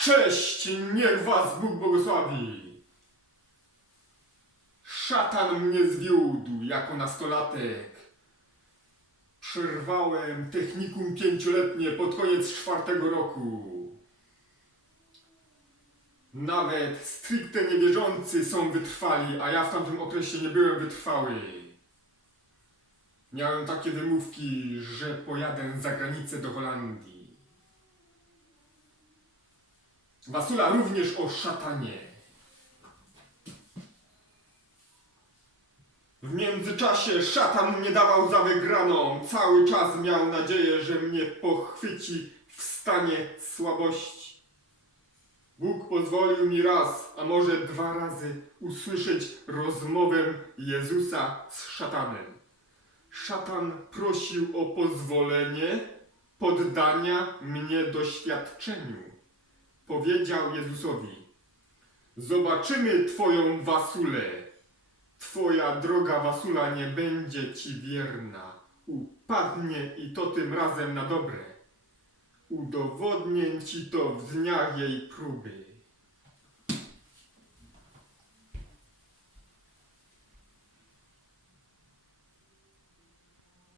Cześć, niech was Bóg błogosławi. Szatan mnie zwiódł jako nastolatek. Przerwałem technikum pięcioletnie pod koniec czwartego roku. Nawet stricte niewierzący są wytrwali, a ja w tamtym okresie nie byłem wytrwały. Miałem takie wymówki, że pojadę za granicę do Holandii. Wasula również o szatanie. W międzyczasie szatan mnie dawał za wygraną. Cały czas miał nadzieję, że mnie pochwyci w stanie słabości. Bóg pozwolił mi raz, a może dwa razy usłyszeć rozmowę Jezusa z szatanem. Szatan prosił o pozwolenie poddania mnie doświadczeniu. Powiedział Jezusowi: Zobaczymy Twoją wasulę. Twoja droga wasula nie będzie ci wierna. Upadnie i to tym razem na dobre. Udowodnię ci to w dniach jej próby.